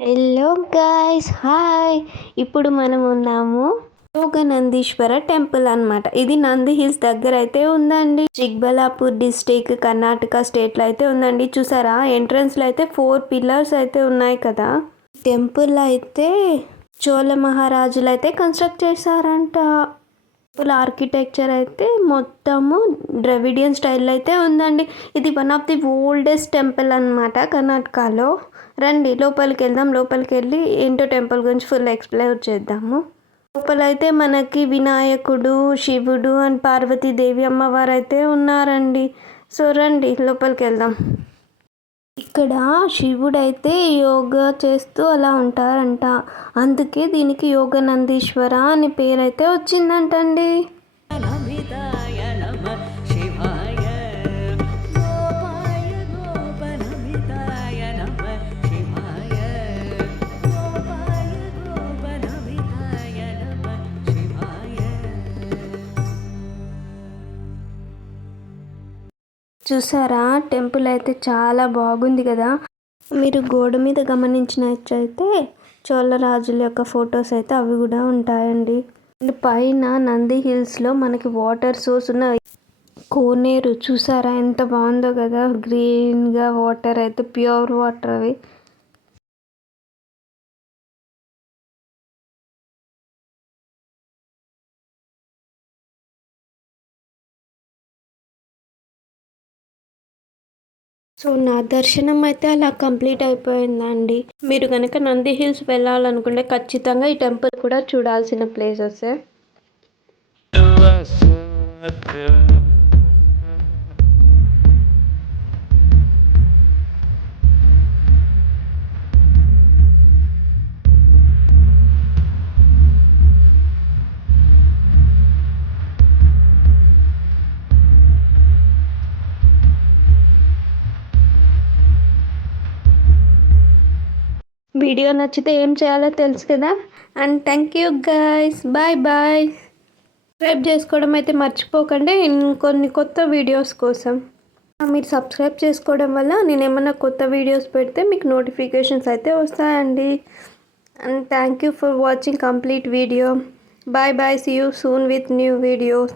Hello guys hi. ఇప్పుడు మనం ఉన్నాము యోగ నందీశ్వర టెంపుల్ అన్నమాట. ఇది నంది హిల్స్ దగ్గర అయితే ఉందండి. చిక్బలాపూర్ డిస్టిక్ కర్ణాటక స్టేట్లో అయితే ఉందండి. చూసారా? ఎంట్రన్స్లో అయితే ఫోర్ పిల్లర్స్ అయితే ఉన్నాయి కదా. టెంపుల్ అయితే చోళ మహారాజులు అయితే కన్స్ట్రక్ట్ చేశారంట. టెంపుల్ ఆర్కిటెక్చర్ అయితే మొత్తము ద్రవిడియన్ స్టైల్ అయితే ఉందండి. ఇది one of the oldest temple అన్నమాట కర్ణాటకలో. రండి లోపలికి వెళ్దాం లోపలికి వెళ్ళి ఏంటో టెంపుల్ గురించి ఫుల్ ఎక్స్ప్లోర్ చేద్దాము. లోపలైతే మనకి వినాయకుడు శివుడు అండ్ పార్వతీదేవి అమ్మవారు అయితే ఉన్నారండి. సో రండి లోపలికి వెళ్దాం ఇక్కడ శివుడైతే యోగా చేస్తూ అలా ఉంటారంట. అందుకే దీనికి యోగ నందీశ్వర అనే పేరైతే వచ్చిందంటండి. చూసారా? టెంపుల్ అయితే చాలా బాగుంది కదా. మీరు గోడ మీద గమనించినట్లయితే చోళ రాజుల యొక్క ఫొటోస్ అయితే అవి కూడా ఉంటాయండి. అండ్ పైన నంది హిల్స్లో మనకి వాటర్ సోర్స్ ఉన్న కోనేరు చూసారా? ఎంత బాగుందో కదా. గ్రీన్గా వాటర్ అయితే ప్యూర్ వాటర్ అవి. సో నా దర్శనం అయితే అలా కంప్లీట్ అయిపోయిందండి. మీరు కనుక నంది హిల్స్ వెళ్ళాలనుకుంటే ఖచ్చితంగా ఈ టెంపుల్ కూడా చూడాల్సిన ప్లేసెస్. వీడియో నచ్చితే ఏం చేయాలో తెలుసు కదా. And thank you guys bye bye subscribe చేసుకోవడం అయితే మర్చిపోకండి. ఇంకొన్ని కొత్త వీడియోస్ కోసం. మీరు సబ్స్క్రైబ్ చేసుకోవడం వల్ల నేను ఏమైనా కొత్త వీడియోస్ పెడితే మీకు నోటిఫికేషన్స్ అయితే వస్తాయండి. And thank you for watching complete video bye bye see you soon with new videos